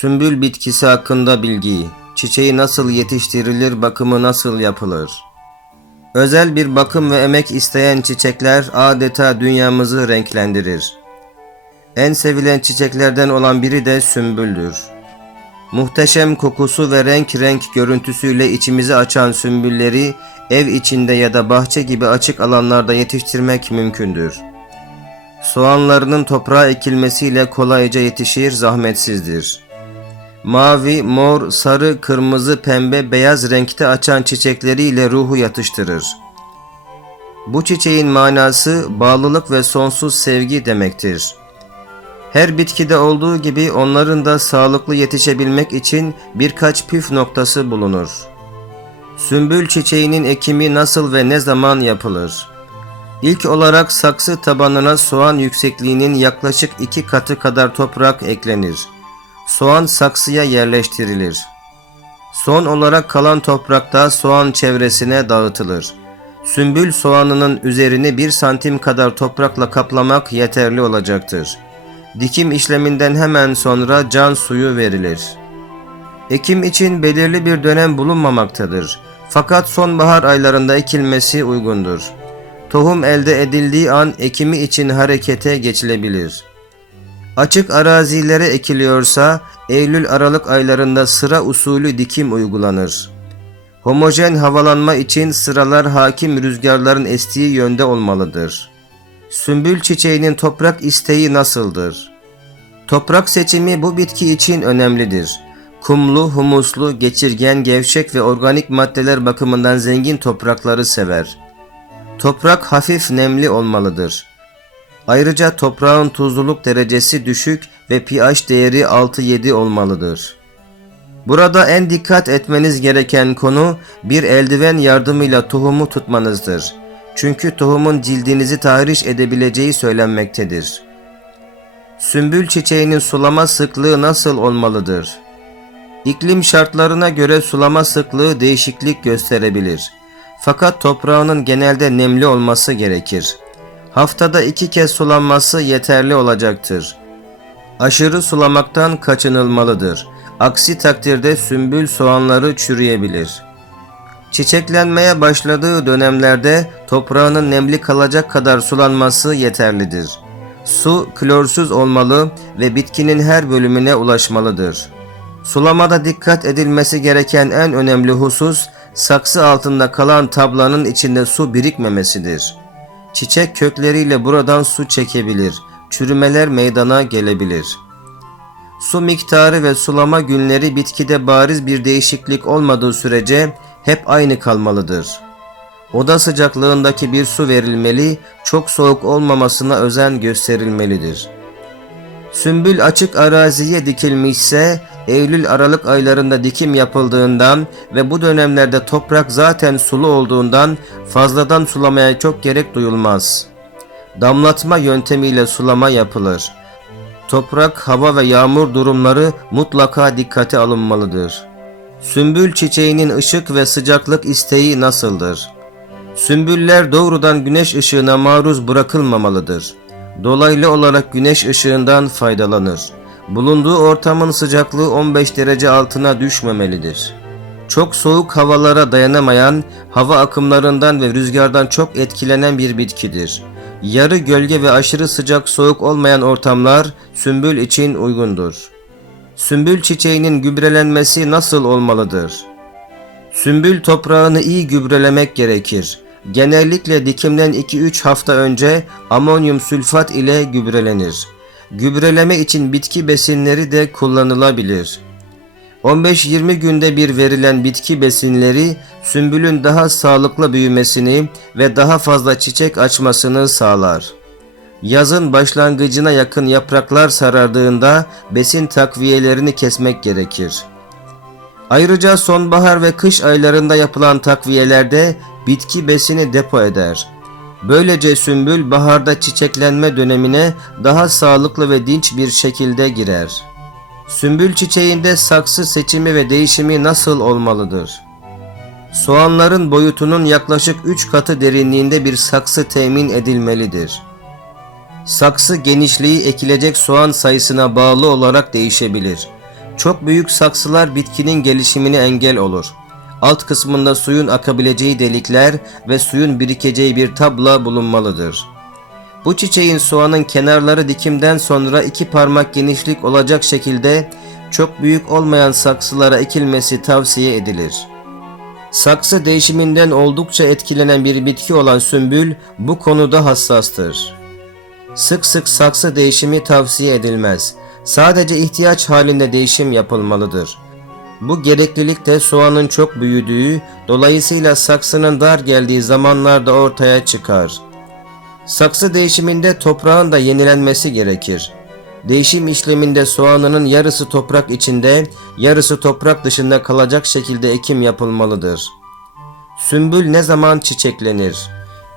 Sümbül bitkisi hakkında bilgi. Çiçeği nasıl yetiştirilir, bakımı nasıl yapılır? Özel bir bakım ve emek isteyen çiçekler adeta dünyamızı renklendirir. En sevilen çiçeklerden olan biri de sümbüldür. Muhteşem kokusu ve renk renk görüntüsüyle içimizi açan sümbülleri ev içinde ya da bahçe gibi açık alanlarda yetiştirmek mümkündür. Soğanlarının toprağa ekilmesiyle kolayca yetişir, zahmetsizdir. Mavi, mor, sarı, kırmızı, pembe, beyaz renkte açan çiçekleriyle ruhu yatıştırır. Bu çiçeğin manası bağlılık ve sonsuz sevgi demektir. Her bitkide olduğu gibi onların da sağlıklı yetişebilmek için birkaç püf noktası bulunur. Sümbül çiçeğinin ekimi nasıl ve ne zaman yapılır? İlk olarak saksı tabanına soğan yüksekliğinin yaklaşık iki katı kadar toprak eklenir. Soğan saksıya yerleştirilir. Son olarak kalan toprakta soğan çevresine dağıtılır. Sümbül soğanının üzerini bir santim kadar toprakla kaplamak yeterli olacaktır. Dikim işleminden hemen sonra can suyu verilir. Ekim için belirli bir dönem bulunmamaktadır. Fakat sonbahar aylarında ekilmesi uygundur. Tohum elde edildiği an ekimi için harekete geçilebilir. Açık arazilere ekiliyorsa Eylül-Aralık aylarında sıra usulü dikim uygulanır. Homojen havalanma için sıralar hakim rüzgarların estiği yönde olmalıdır. Sümbül çiçeğinin toprak isteği nasıldır? Toprak seçimi bu bitki için önemlidir. Kumlu, humuslu, geçirgen, gevşek ve organik maddeler bakımından zengin toprakları sever. Toprak hafif nemli olmalıdır. Ayrıca toprağın tuzluluk derecesi düşük ve pH değeri 6-7 olmalıdır. Burada en dikkat etmeniz gereken konu bir eldiven yardımıyla tohumu tutmanızdır. Çünkü tohumun cildinizi tahriş edebileceği söylenmektedir. Sümbül çiçeğinin sulama sıklığı nasıl olmalıdır? İklim şartlarına göre sulama sıklığı değişiklik gösterebilir. Fakat toprağının genelde nemli olması gerekir. Haftada iki kez sulanması yeterli olacaktır. Aşırı sulamaktan kaçınılmalıdır. Aksi takdirde sümbül soğanları çürüyebilir. Çiçeklenmeye başladığı dönemlerde toprağının nemli kalacak kadar sulanması yeterlidir. Su klorsuz olmalı ve bitkinin her bölümüne ulaşmalıdır. Sulamada dikkat edilmesi gereken en önemli husus saksı altında kalan tablanın içinde su birikmemesidir. Çiçek kökleriyle buradan su çekebilir, çürümeler meydana gelebilir. Su miktarı ve sulama günleri bitkide bariz bir değişiklik olmadığı sürece hep aynı kalmalıdır. Oda sıcaklığındaki bir su verilmeli, çok soğuk olmamasına özen gösterilmelidir. Sümbül açık araziye dikilmişse Eylül-Aralık aylarında dikim yapıldığından ve bu dönemlerde toprak zaten sulu olduğundan fazladan sulamaya çok gerek duyulmaz. Damlatma yöntemiyle sulama yapılır. Toprak, hava ve yağmur durumları mutlaka dikkate alınmalıdır. Sümbül çiçeğinin ışık ve sıcaklık isteği nasıldır? Sümbüller doğrudan güneş ışığına maruz bırakılmamalıdır. Dolaylı olarak güneş ışığından faydalanır. Bulunduğu ortamın sıcaklığı 15 derece altına düşmemelidir. Çok soğuk havalara dayanamayan, hava akımlarından ve rüzgardan çok etkilenen bir bitkidir. Yarı gölge ve aşırı sıcak soğuk olmayan ortamlar sümbül için uygundur. Sümbül çiçeğinin gübrelenmesi nasıl olmalıdır? Sümbül toprağını iyi gübrelemek gerekir. Genellikle dikimden 2-3 hafta önce amonyum sülfat ile gübrelenir. Gübreleme için bitki besinleri de kullanılabilir. 15-20 günde bir verilen bitki besinleri sümbülün daha sağlıklı büyümesini ve daha fazla çiçek açmasını sağlar. Yazın başlangıcına yakın yapraklar sarardığında besin takviyelerini kesmek gerekir. Ayrıca sonbahar ve kış aylarında yapılan takviyelerde bitki besini depo eder. Böylece sümbül baharda çiçeklenme dönemine daha sağlıklı ve dinç bir şekilde girer. Sümbül çiçeğinde saksı seçimi ve değişimi nasıl olmalıdır? Soğanların boyutunun yaklaşık 3 katı derinliğinde bir saksı temin edilmelidir. Saksı genişliği ekilecek soğan sayısına bağlı olarak değişebilir. Çok büyük saksılar bitkinin gelişimine engel olur. Alt kısmında suyun akabileceği delikler ve suyun birikeceği bir tabla bulunmalıdır. Bu çiçeğin soğanın kenarları dikimden sonra iki parmak genişlik olacak şekilde çok büyük olmayan saksılara ekilmesi tavsiye edilir. Saksı değişiminden oldukça etkilenen bir bitki olan sümbül bu konuda hassastır. Sık sık saksı değişimi tavsiye edilmez. Sadece ihtiyaç halinde değişim yapılmalıdır. Bu gereklilik de soğanın çok büyüdüğü, dolayısıyla saksının dar geldiği zamanlarda ortaya çıkar. Saksı değişiminde toprağın da yenilenmesi gerekir. Değişim işleminde soğanının yarısı toprak içinde, yarısı toprak dışında kalacak şekilde ekim yapılmalıdır. Sümbül ne zaman çiçeklenir?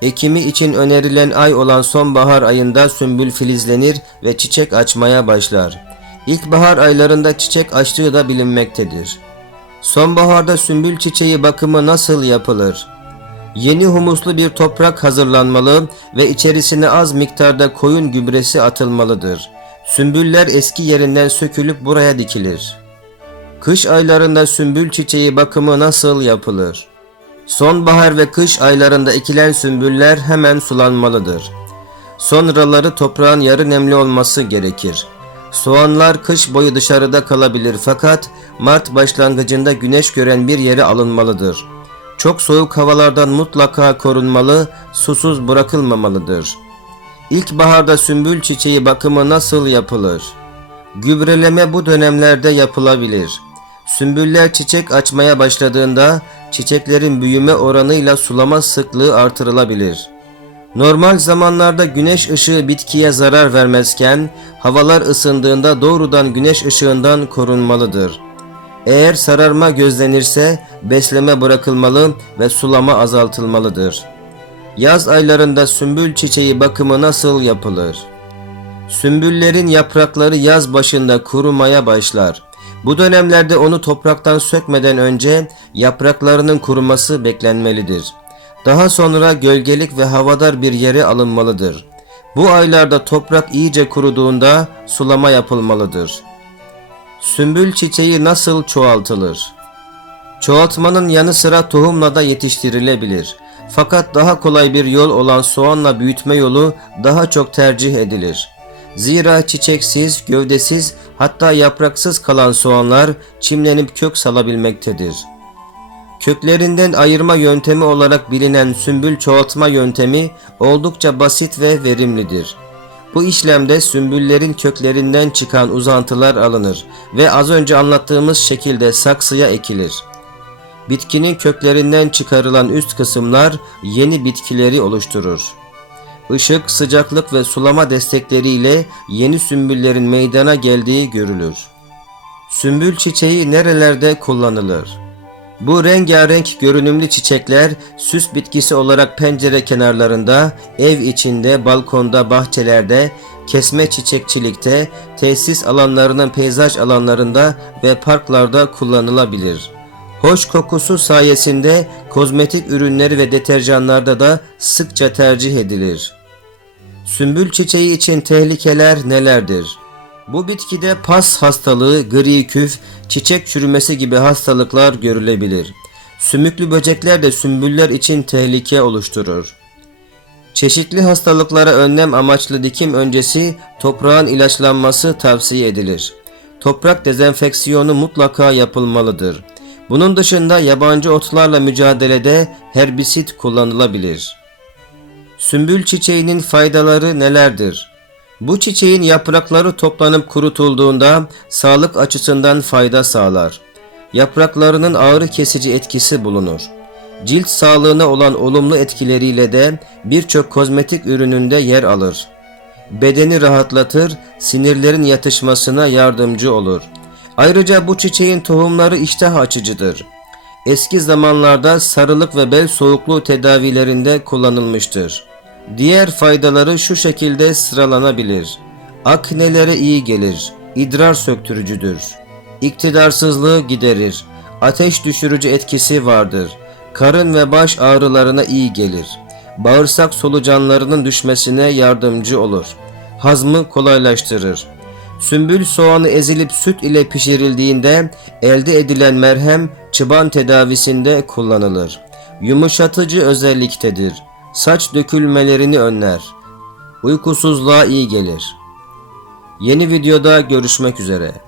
Ekimi için önerilen ay olan sonbahar ayında sümbül filizlenir ve çiçek açmaya başlar. İlkbahar aylarında çiçek açtığı da bilinmektedir. Sonbaharda sümbül çiçeği bakımı nasıl yapılır? Yeni humuslu bir toprak hazırlanmalı ve içerisine az miktarda koyun gübresi atılmalıdır. Sümbüller eski yerinden sökülüp buraya dikilir. Kış aylarında sümbül çiçeği bakımı nasıl yapılır? Sonbahar ve kış aylarında ekilen sümbüller hemen sulanmalıdır. Sonraları toprağın yarı nemli olması gerekir. Soğanlar kış boyu dışarıda kalabilir fakat Mart başlangıcında güneş gören bir yere alınmalıdır. Çok soğuk havalardan mutlaka korunmalı, susuz bırakılmamalıdır. İlkbaharda sümbül çiçeği bakımı nasıl yapılır? Gübreleme bu dönemlerde yapılabilir. Sümbüller çiçek açmaya başladığında çiçeklerin büyüme oranıyla sulama sıklığı artırılabilir. Normal zamanlarda güneş ışığı bitkiye zarar vermezken havalar ısındığında doğrudan güneş ışığından korunmalıdır. Eğer sararma gözlenirse besleme bırakılmalı ve sulama azaltılmalıdır. Yaz aylarında sümbül çiçeği bakımı nasıl yapılır? Sümbüllerin yaprakları yaz başında kurumaya başlar. Bu dönemlerde onu topraktan sökmeden önce yapraklarının kuruması beklenmelidir. Daha sonra gölgelik ve havadar bir yere alınmalıdır. Bu aylarda toprak iyice kuruduğunda sulama yapılmalıdır. Sümbül çiçeği nasıl çoğaltılır? Çoğaltmanın yanı sıra tohumla da yetiştirilebilir. Fakat daha kolay bir yol olan soğanla büyütme yolu daha çok tercih edilir. Zira çiçeksiz, gövdesiz hatta yapraksız kalan soğanlar çimlenip kök salabilmektedir. Köklerinden ayırma yöntemi olarak bilinen sümbül çoğaltma yöntemi oldukça basit ve verimlidir. Bu işlemde sümbüllerin köklerinden çıkan uzantılar alınır ve az önce anlattığımız şekilde saksıya ekilir. Bitkinin köklerinden çıkarılan üst kısımlar yeni bitkileri oluşturur. Işık, sıcaklık ve sulama destekleriyle yeni sümbüllerin meydana geldiği görülür. Sümbül çiçeği nerelerde kullanılır? Bu rengarenk görünümlü çiçekler süs bitkisi olarak pencere kenarlarında, ev içinde, balkonda, bahçelerde, kesme çiçekçilikte, tesis alanlarının peyzaj alanlarında ve parklarda kullanılabilir. Hoş kokusu sayesinde kozmetik ürünleri ve deterjanlarda da sıkça tercih edilir. Sümbül çiçeği için tehlikeler nelerdir? Bu bitkide pas hastalığı, gri küf, çiçek çürümesi gibi hastalıklar görülebilir. Sümüklü böcekler de sümbüller için tehlike oluşturur. Çeşitli hastalıklara önlem amaçlı dikim öncesi toprağın ilaçlanması tavsiye edilir. Toprak dezenfeksiyonu mutlaka yapılmalıdır. Bunun dışında yabancı otlarla mücadelede herbisit kullanılabilir. Sümbül çiçeğinin faydaları nelerdir? Bu çiçeğin yaprakları toplanıp kurutulduğunda sağlık açısından fayda sağlar. Yapraklarının ağrı kesici etkisi bulunur. Cilt sağlığına olan olumlu etkileriyle de birçok kozmetik ürününde yer alır. Bedeni rahatlatır, sinirlerin yatışmasına yardımcı olur. Ayrıca bu çiçeğin tohumları iştah açıcıdır. Eski zamanlarda sarılık ve bel soğukluğu tedavilerinde kullanılmıştır. Diğer faydaları şu şekilde sıralanabilir. Aknelere iyi gelir, idrar söktürücüdür. İktidarsızlığı giderir, ateş düşürücü etkisi vardır. Karın ve baş ağrılarına iyi gelir. Bağırsak solucanlarının düşmesine yardımcı olur. Hazmı kolaylaştırır. Sümbül soğanı ezilip süt ile pişirildiğinde elde edilen merhem çıban tedavisinde kullanılır. Yumuşatıcı özelliktedir. Saç dökülmelerini önler. Uykusuzluğa iyi gelir. Yeni videoda görüşmek üzere.